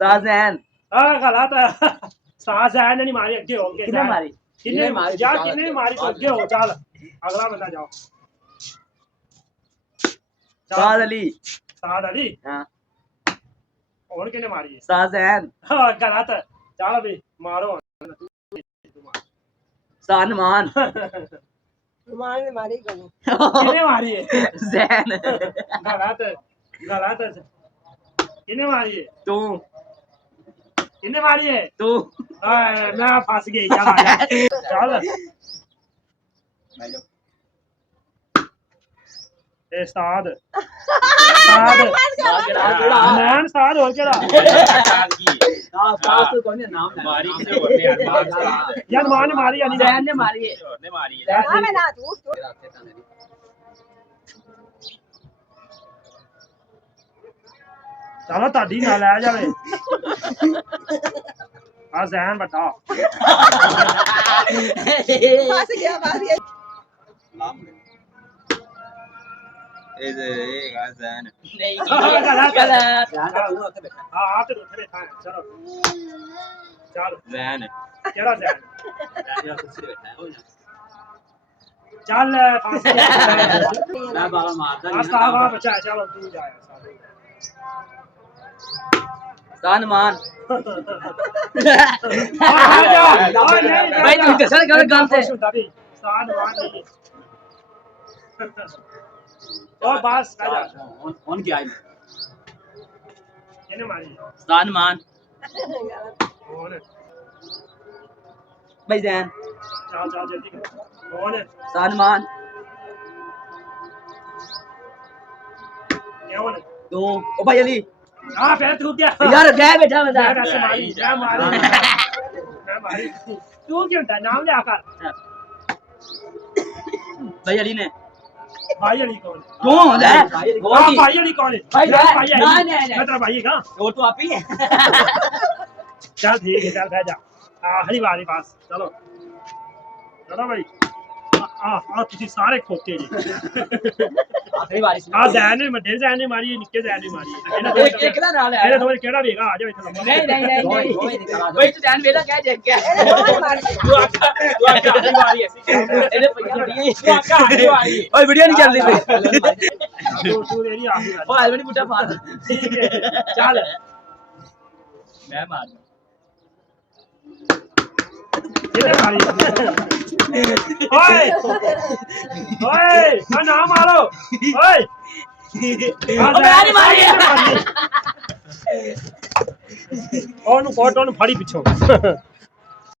साजैन गलत है साजैन ने नहीं मारी अगे हो किने मारी किने मारी जा किने मारी तो अगे हो चल अगला बंदा जाओ साद अली हां और किने मारी साजैन हां गलत है चल अभी मारो सानमान मान ने मारी कौन किने मारी है जैन गलत है किने मारी है तू किने मारी है तू मैं फंस गई चल आ जा चल ए साद मैन साद और केड़ा साद तो कौन है नाम मारी किसे और ने यार यार मान ने मारी यानी जैन ने मारी है और ने मारी है हां मैं ना झूठ चलो ताड़ी ना ले जावे आ जहन बता फंस गया मारी इधर एक आसान नहीं गलत गलत हां आप तो उठे बैठा है चलो चल जैन केड़ा जहन यार कुर्सी पे बैठा है ओ चल फंस गया मैं बाबा मारदा रास्ता वहां बचा है चलो तू जा सानमान भाई तू कैसे कर गन से साद मान नहीं और बस आजा ऑन क्या है किने मारी सानमान कौन है भाई जैन चल चल जल्दी कर कौन है सानमान कौन है तू ओ भाई अली हां फिर तू क्या यार गए बैठा मजा मैं कैसे मारी मैं मारी तू क्यों था नाम ले आकर भाई अली ने भाई अली कौन है तू ले हां भाई अली कौन है भाई भाई नहीं नहीं मैं तेरा भाई है का वो तो आप ही है चल ठीक है चल जा आखिरी बारी पास चलो चलो भाई ਤੁਸੀਂ ਸਾਰੇ ਖੋਤੇ ਜੀ आखिरी बारी ਆ ਜ਼ੈਨ ਨੇ ਵੱਡੇ ਜ਼ੈਨ ਨੇ ਮਾਰੀ ਨਿੱਕੇ ਜ਼ੈਨ ਨੇ ਮਾਰੀ एक ना नाल है ਇਹਦੇ ਤੋਂ ਕਿਹੜਾ ਵੇਗਾ ਆ ਜਾ ਇੱਥੇ ਲੰਮਾ नहीं नहीं नहीं भाई तू जान वेला क्या देख के ਤੂੰ ਆਖਾ ਆਖਰੀ ਵਾਰੀ ਐਸੀ ਇਹਨੇ ਪਈਆਂ ਬੜੀਆਂ ਤੂੰ ਆਖਾ ਆਖਰੀ ਵਾਰੀ ਓਏ ਵੀਡੀਓ ਨਹੀਂ ਚੱਲਦੀ ਪਈ ਤੂੰ ਤੇਰੀ ਆਖਰੀ ਵਾਰੀ ਉਹ ਹੈਲਮਟ ਬੁੱਟਾ ਮਾਰ ਠੀਕ ਹੈ ਚੱਲ मैं मार ਕਿਹਨੇ ਮਾਰੀ ਓਏ ਓਏ ਆ ਨਾ ਮਾਰੋ ਓਏ मैं नहीं मारी ਉਹਨੂੰ ਫੋਟੋ ਨੂੰ ਫੜੀ ਪਿੱਛੋਂ